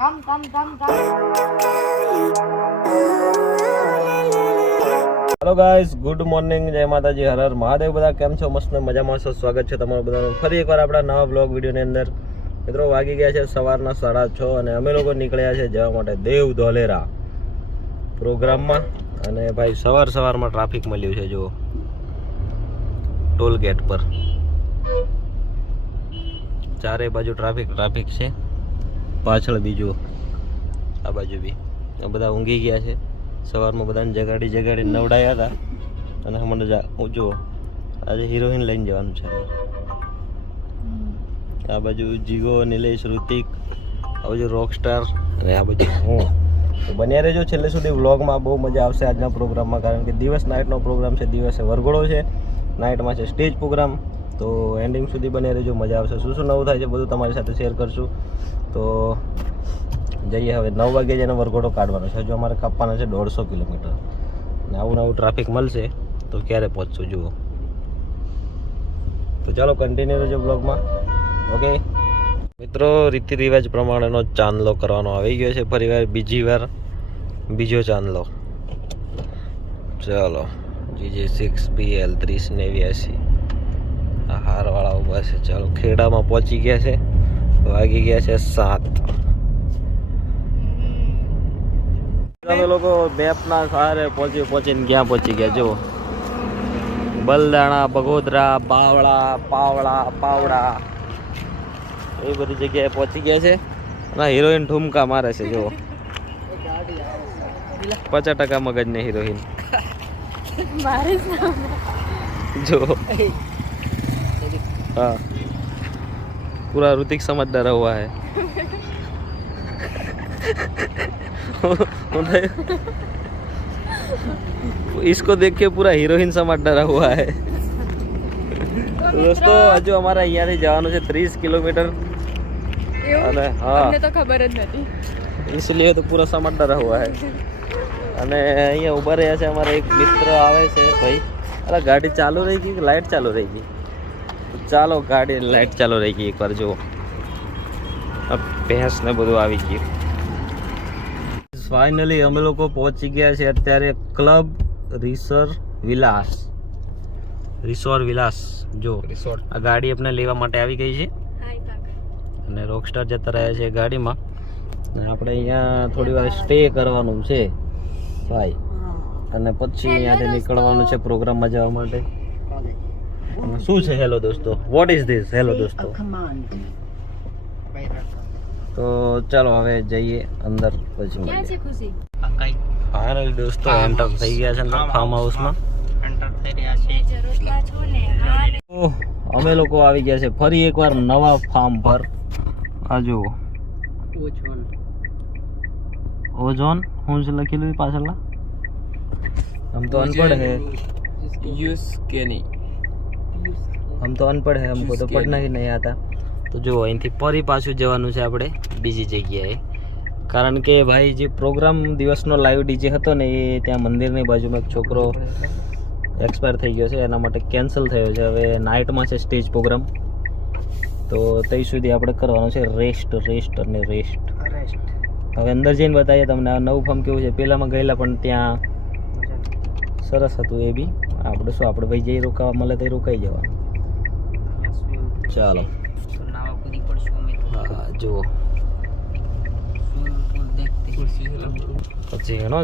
Hello guys, good morning, જય માતાજી, હર હર મહાદેવ. બધા કેમ છો? મસ્ત મજામાં છો? સ્વાગત છે તમારું બધાનું ફરી એકવાર આપણા નવા બ્લોગ વિડીયોની અંદર. મિત્રો, વાગી ગયા છે સવારના 6:30 અને અમે લોકો નીકળ્યા છે જવા માટે દેવ ધોલેરા પ્રોગ્રામમાં. અને ભાઈ સવારમાં ટ્રાફિક મળ્યું છે, જુઓ, ટોલ ગેટ પર ચારે બાજુ ટ્રાફિક છે. પાછળ બીજું, આ બાજુ બી બધા ઊંઘી ગયા છે. સવારમાં બધાને જગાડી નવડાયા હતા. અને મને જુઓ, આજે હિરોઈન લઈને જવાનું છે. આ બાજુ જીગો, નિલેશ, ઋતિક, આ બાજુ રોકસ્ટાર અને આ બાજુ હું. તો બન્યા રહેજો છેલ્લે સુધી વ્લોગમાં. બહુ મજા આવશે આજના પ્રોગ્રામમાં, કારણ કે દિવસ નાઇટનો પ્રોગ્રામ છે. દિવસે વરઘોડો છે, નાઇટમાં છે સ્ટેજ પ્રોગ્રામ. તો એન્ડિંગ સુધી બન્યા રહેજો, મજા આવશે. શું નવું થાય છે બધું તમારી સાથે શેર કરશું. તો જઈએ હવે. 9 વાગે જઈને વરઘોડો કાઢવાનો છે. હજુ અમારે કાપવાના છે 150 કિલોમીટર. અને આવું ટ્રાફિક મળશે તો ક્યારે પહોંચશું જુઓ. તો ચાલો કન્ટિન્યુ રહેજો બ્લોગમાં. ઓકે મિત્રો, રીતિ રિવાજ પ્રમાણેનો ચાંદલો કરવાનો આવી ગયો છે. ફરીવાર બીજો ચાંદલો. ચાલો, GJ6PL 3089 આ હારવાળા ઊભા છે. ચાલો, ખેડામાં પહોંચી ગયા છે. વાગી ગયા છે 7. અમે લોકો મેપના સહારે પહોંચીને ક્યાં પહોંચી ગયા જુઓ. બલદાણા, બગોદરા, પાવડા એ બધી જગ્યાએ પહોંચી ગયા છે. અને હિરોઈન ઠુમકા મારે છે જુઓ. 50% મગજને હિરોઈન જો. हाँ, पूरा ऋतिक समझदार हुआ है. इसको देख के पूरा हीरोइन समझदार हुआ है. दोस्तों, हजू हमारा અહીંયાથી જવાનું છે 30 કિલોમીટર. અને હા, અમને તો ખબર જ નથી, इसलिए तो पूरा समझदार हुआ है. અને અહીંયા ઊભા રહ્યા છે અમારા એક મિત્ર આવે છે. ભાઈ, અરે ગાડી ચાલુ રહી ગઈ કે લાઈટ ચાલુ રહી ગઈ? ચાલો, ગાડી લાઈટ ચાલુ રહી ગઈ. એકવાર જુઓ, ભેંસ ને બધું આવી ગયું. ફાઇનલી અમે લોકો પહોંચી ગયા છે અત્યારે ક્લબ રિસોર્ટ વિલાસ. જો આ ગાડી આપણે લેવા માટે આવી ગઈ છે. અને રોકસ્ટાર જતા રહ્યા છે ગાડીમાં. અને આપણે અહીંયા થોડી વાર સ્ટે કરવાનું છે ભાઈ. અને પછી અહીંયાથી નીકળવાનું છે પ્રોગ્રામમાં જવા માટે. શું છે હેલો દોસ્તો? વોટ ઇઝ ધીસ હેલો દોસ્તો? તો ચાલો હવે જઈએ અંદર. પછી ફાઇનલી દોસ્તો એન્ટર થઈ ગયા છે ફાર્મ હાઉસમાં. અમે લોકો આવી ગયા છે ફરી એકવાર નવા ફાર્મ પર. આ જુઓ, ઓઝોન શું છે લખેલું પાછળના? हम तो अनपढ़ है, हम तो अनपढ़ है, हमको तो पढ़ना ही नहीं आता. તો જો અહીંથી ફરી પાછું જવાનું છે આપણે બીજી જગ્યાએ. કારણ કે ભાઈ, જે પ્રોગ્રામ દિવસનો લાઈવ ડીજે હતો ને, એ ત્યાં મંદિરની બાજુમાં એક છોકરો એક્સપાયર થઈ ગયો છે. એના માટે કેન્સલ થયો છે. હવે નાઇટમાં છે સ્ટેજ પ્રોગ્રામ. તો ત્યાં સુધી આપણે કરવાનું છે રેસ્ટ. હવે અંદર જઈને બતાવીએ તમને આ નવું ફાર્મ કેવું છે. પહેલાંમાં ગયેલા પણ ત્યાં સરસ હતું એ બી. આપણે ભાઈ જઈ રોકાવા મળે તો રોકાઈ જવાનું. ચાલો, હા જુઓ, ઝીણો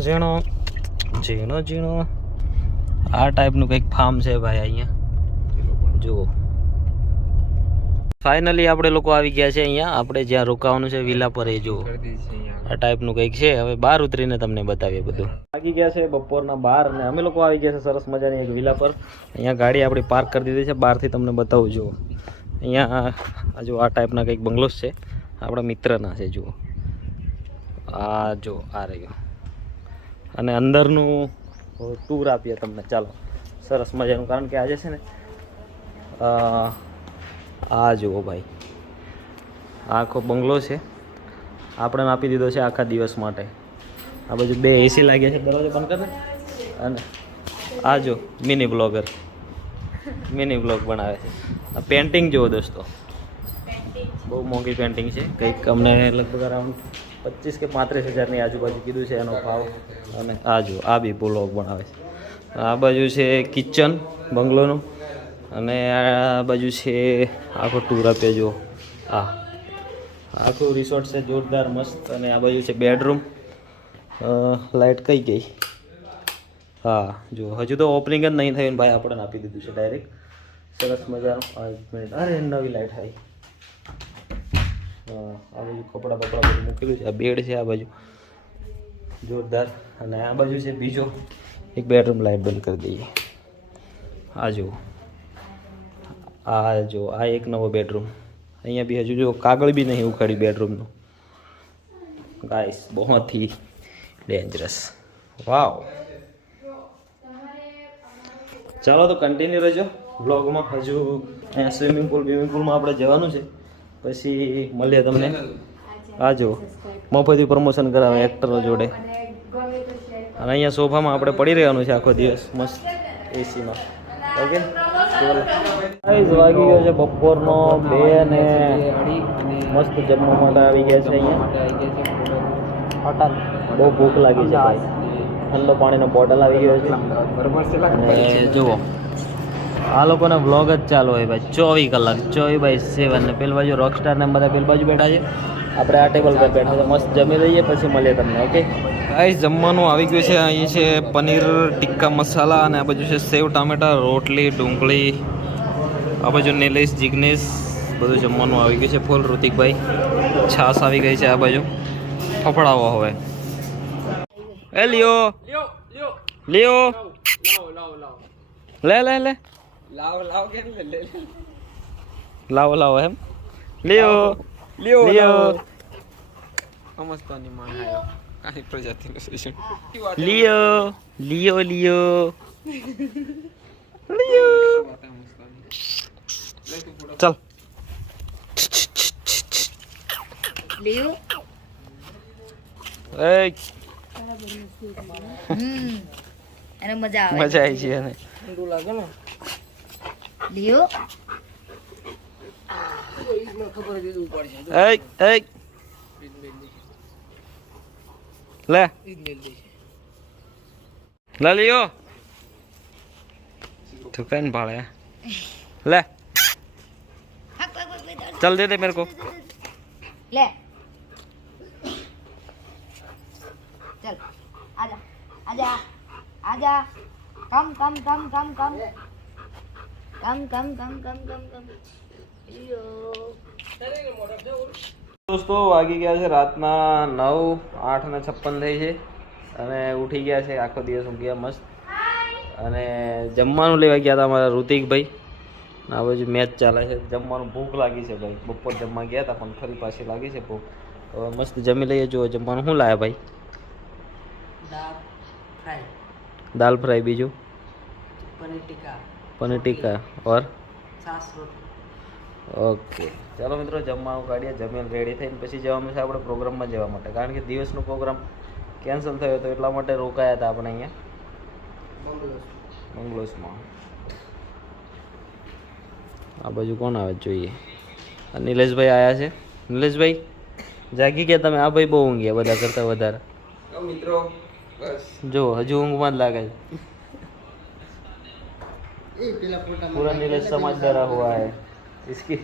આ ટાઈપનું કંઈક ફાર્મ છે ભાઈ અહીંયા જુઓ. ફાઇનલી આપણે લોકો આવી ગયા છે અહીંયા. આપણે જ્યાં રોકાવાનું છે વિલા પર, એ જુઓ આ ટાઈપનું કંઈક છે. હવે બહાર ઉતરીને તમને બતાવીએ બધું. લાગી ગયા છે બપોરના 12 અને અમે લોકો આવી ગયા છે સરસ મજાની એક વિલા પર. અહીંયા ગાડી આપણી પાર્ક કરી દીધી છે. બહારથી તમને બતાવું જુઓ. અહીંયા જો આ ટાઈપના કંઈક બંગલોસ છે, આપણા મિત્રના છે જુઓ. આ જો આ રહ્યો. અને અંદરનું ટૂર આપીએ તમને. ચાલો, સરસ મજાનું. કારણ કે આજે છે ને આ જુઓ ભાઈ, આખો બંગલો છે. આપણે આપી દીધો છે આખા દિવસ માટે. આ બાજુ 2 AC લાગ્યા છે. દરવાજો બંધ કરી દે. અને આ જો મિની બ્લોગ બનાવે છે. આ પેન્ટિંગ જુઓ દોસ્તો, બહુ મોંઘી પેન્ટિંગ છે. કંઈક અમને લગભગ અરાઉન્ડ 25 કે 35,000ની આજુબાજુ કીધું છે એનો ભાવ. અને આ જો આ બી બ્લોગ બનાવે છે. આ બાજુ છે કિચન બંગલોનું અને આ બાજુ છે આખો ટૂર આપે જો આ આખું રિસોર્ટ છે જોરદાર મસ્ત. અને આ બાજુ છે બેડરૂમ. લાઇટ કઈ ગઈ? હા જો હજુ તો ઓપનિંગ જ નહીં થયું ને ભાઈ આપણને આપી દીધું છે ડાયરેક્ટ. સરસ મજાનું. 1 મિનિટ, અરે નવી લાઇટ આવી. આ બાજુ કપડાં બપડા બધું મૂકેલું છે. આ બેડ છે આ બાજુ જોરદાર. અને આ બાજુ છે બીજો એક બેડરૂમ. લાઇટ બંધ કરી દઈએ. આ જો આ એક નવો બેડરૂમ. અહીંયા બી હજુ જો કાગળ બી નહીં ઉખાડી બેડરૂમનું. ગાઈસ બહોત ही ડેન્જરસ. વાવ. ચાલો તો કન્ટિન્યુ રહેજો વ્લોગમાં. હજુ અહીંયા સ્વિમિંગ પુલમાં આપણે જવાનું છે. પછી મળીએ તમને. આ જો મફતી પ્રમોશન કરાવે એક્ટરો જોડે. અને અહીંયા સોફામાં આપણે પડી રહેવાનું છે આખો દિવસ મસ્ત એસીમાં. ઓકે ગાઈસ વાગી ગયો છે બપોરનો 2 ને મસ્ત જમવા માટે આવી ગયા છે અહીંયા. બહુ ભૂખ લાગી છે ભાઈ. ઠંડો પાણીનો બોટલ આવી ગયો છે. અને જુઓ આ લોકોને વ્લોગ જ ચાલુ હોય ભાઈ 24 કલાક 24/7. ને પેલી બાજુ રોકસ્ટાર ને બધા પેલી બાજુ બેઠા છે. આપણે આ ટેબલ પર બેઠા છે. મસ્ત જમી લઈએ પછી મળીએ તમને. ઓકે ગાઈસ જમવાનું આવી ગયું છે. અહીં છે પનીર ટિક્કા મસાલા અને આ બાજુ છે સેવ ટામેટા, રોટલી, ડુંગળી. આ બાજુ નિલેશ, જિગ્નેશ બધું જમવાનું આવી ગયું છે ફૂલ. ઋતિકભાઈ છાશ આવી ગઈ છે આ બાજુ. ફફડાવો હવે. એ લિયો લે લાવો એમ લિયો સમજતાની માન આયો કાઈ પ્રજાતિનો છે. લિયો ચલ લિયો એ એને મજા આવી છે એને ઠંડુ લાગે ને લિયો ખબર દીધું પડશે. લે લિયો तो कौन भाड़ा है ले चल दे मेरे को ले चल आजा आजा आजा कम दोस्तों वागी गया है रातना 9:08:56 થઈ છે અને ઉઠી ગયા છે. આખો દિવસ ઊંઘ્યા મસ્ત. અને જમવાનું લેવા ગયા હતા અમારા ઋતિકભાઈ. આ બાજુ મેચ ચાલે છે. જમવાનું ભૂખ લાગી છે ભાઈ. બપોર જમવા ગયા હતા પણ ફરી પાછી લાગી છે ભૂખ. તો મસ્ત જમી લઈએ. જો જમવાનું શું લાયા ભાઈ? दाल फ्राई बीजू पनीर टिक्का और ओके चलो मित्रों जमવાનું કાઢીએ. જમીન રેડી થઈને પછી જવાનું છે આપણે પ્રોગ્રામમાં જવા માટે. કારણ કે દિવસનો પ્રોગ્રામ કેન્સલ થયો હતો એટલા માટે રોકાયા હતા આપણે અહીંયા બંગલોસમાં. આ બાજુ કોણ આવે જોઈએ? નિલેશભાઈ આવ્યા છે. નિલેશભાઈ જાગી ગયા તમે? આ ભાઈ બહુ ઊંઘ્યા બધા કરતા વધારે. મિત્રો जो हजू ऊँघ लागे पूरा नीलेश समझ डरा हुआ है. इसकी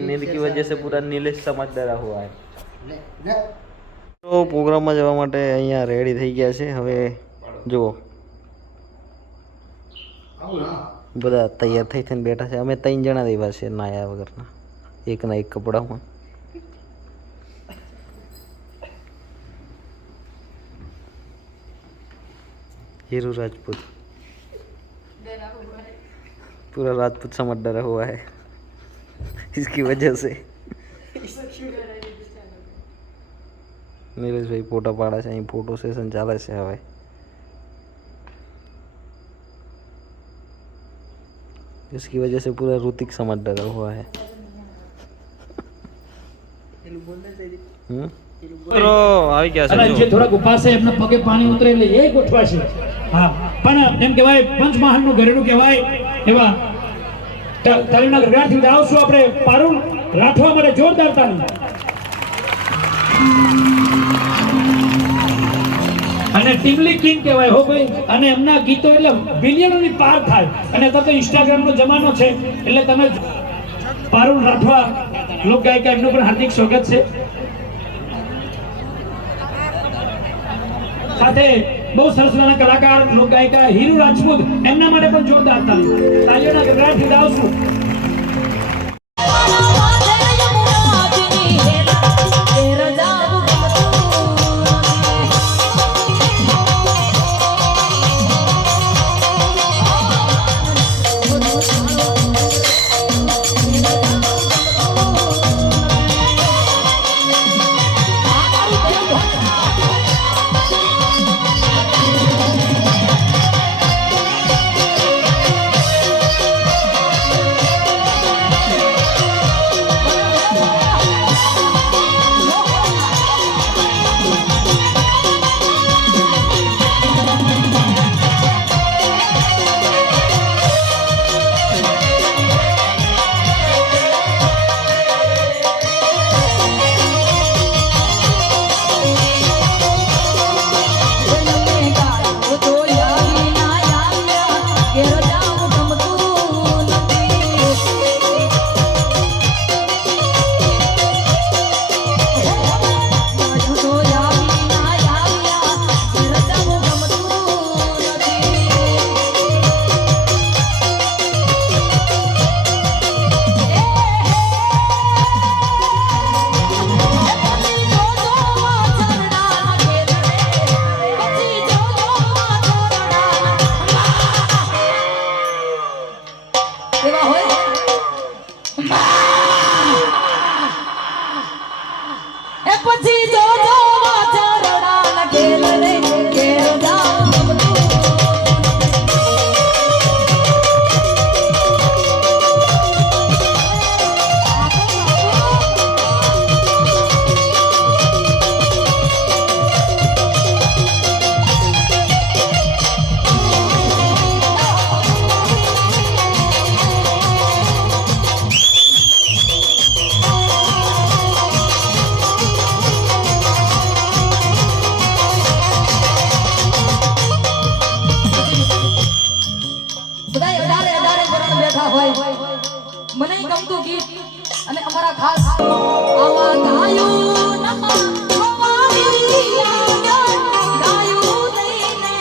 नींद की वजह से पूरा नीलेश समझ डरा हुआ है. तो प्रोग्राम में जवा माटे अहींया रेडी થઈ ગયા છે. હવે જુઓ બધા તૈયાર થઈ થઈને બેઠા છે. અમે 3 જણા દેવા છે નાયા વગરના એક ના એક કપડામાં. हीरू राजपूत पूरा राजपूत समझ डरा हुआ है इसकी वजह से. नीलेश भाई फोटो पाड़ा है. અહીં फोटो सेशन ચાલે છે હવે. इसकी वजह से पूरा ऋतिक समझ डरा हुआ है. આવી ગયા છે. જે થોડા ગુફા છે એમના પગે પાણી ઉતરે એટલે એ ગોઠવા છે. હા પણ એમ કહેવાય પંચમહાલ નું ઘરેણું કહેવાય એવા તાલીમના વિદ્યાર્થી આવશું આપણે પારુલ રાઠવા માટે જોરદાર તાલીમ. અને ટીમલી કિંગ કહેવાય હો ભાઈ. અને એમના ગીતો એટલે બિલિયનોની પાર થાય. અને અત્યારે તો ઇન્સ્ટાગ્રામનો જમાનો છે એટલે તમે પારુલ રાઠવા લોક ગાયિકા એમનું પણ હાર્દિક સ્વાગત છે. સાથે બહુ સરસ મજાના કલાકાર લોક ગાયિકા હીરુ રાજપૂત એમના માટે પણ જોરદાર તાળીઓના ગગડાટથી ગાવશું. મને ગમતું ગીત અને અમારા ખાસ આવા ગાયું ના અમારી ગાયું લઈને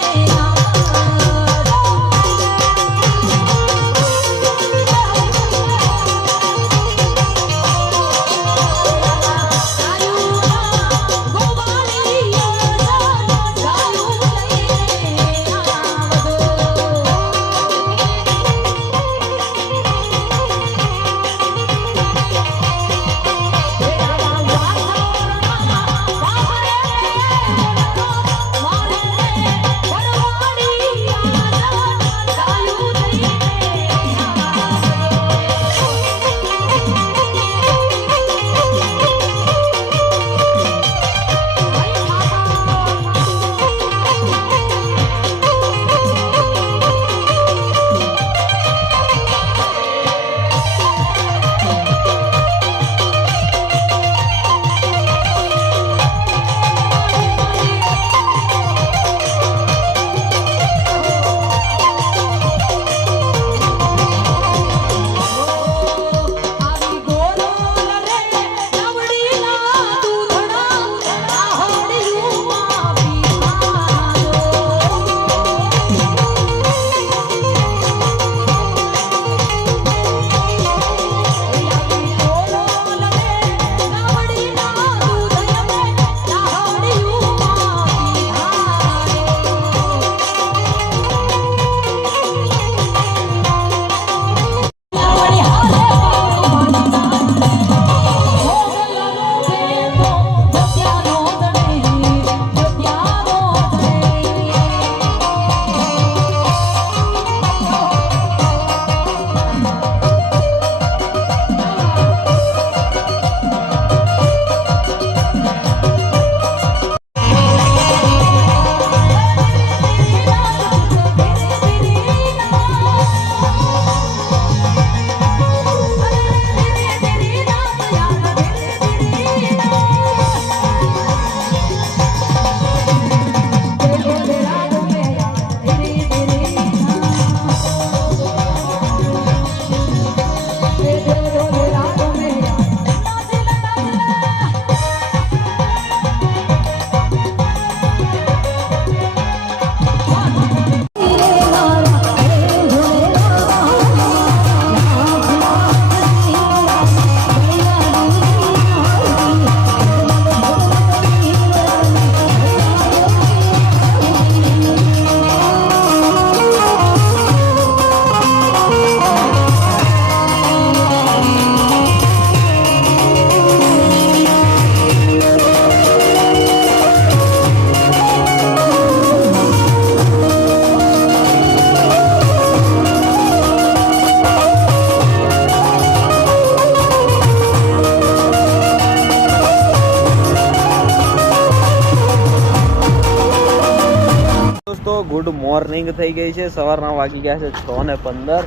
દોસ્તો ગુડ મોર્નિંગ થઈ ગઈ છે. સવારના વાગી ગયા છે 6:15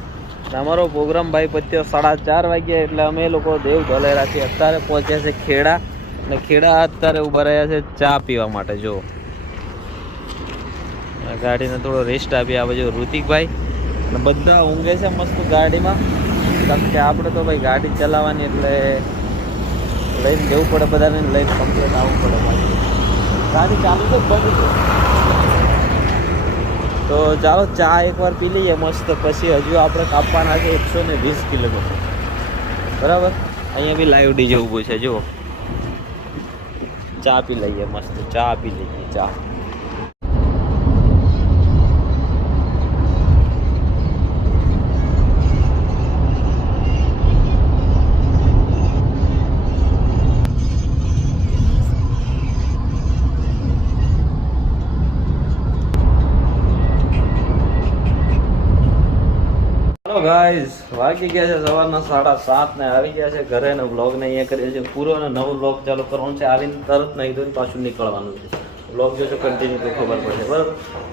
અને અમારો પ્રોગ્રામ ભાઈ પત્યો 4:30 વાગ્યા. એટલે અમે લોકો દેવ ધોલેરાથી અત્યારે પહોંચ્યા છે ખેડા. અને ખેડા અત્યારે ઊભા રહ્યા છે ચા પીવા માટે. જો ગાડીને થોડો રેસ્ટ આપી આ બાજુ ઋતિકભાઈ અને બધા ઊંઘે છે મસ્ત ગાડીમાં. કારણ કે આપણે તો ભાઈ ગાડી ચલાવવાની એટલે લઈને જવું પડે, બધાને લઈને કમ્પ્લેટ આવવું પડે. ભાઈ ગાડી ચાલુ તો બંધ છે. તો ચાલો ચા એકવાર પી લઈએ મસ્ત. પછી હજુ આપણે કાપવાના છે 120 કિલોમીટર. બરાબર. અહીંયા બી લાઈવ ડીજે ઊભું છે. જુઓ ચા પી લઈએ મસ્ત. ચા પી લઈએ ચા. ગાઈઝ વાગી ગયા છે સવારના 7:30 ને આવી ગયા છે ઘરે. ને વ્લોગને અહીંયા કરીએ છીએ પૂરો. અને નવો વ્લોગ ચાલુ કરવાનો છે. આવીને તરત નહીં ધોઈને પાછું નીકળવાનું છે. વ્લોગ જોશો કન્ટિન્યુ તો ખબર પડશે. બરાબર.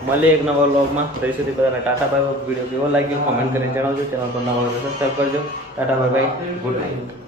મળીએ એક નવા વ્લોગમાં. ત્યાં સુધી બધાને ટાટા બાય બાય. વિડીયો કેવો લાગ્યો કમેન્ટ કરીને જણાવજો. ચેનલ પર નવા હોય તો સબસ્ક્રાઈબ કરજો. Tata bye bye. Good night.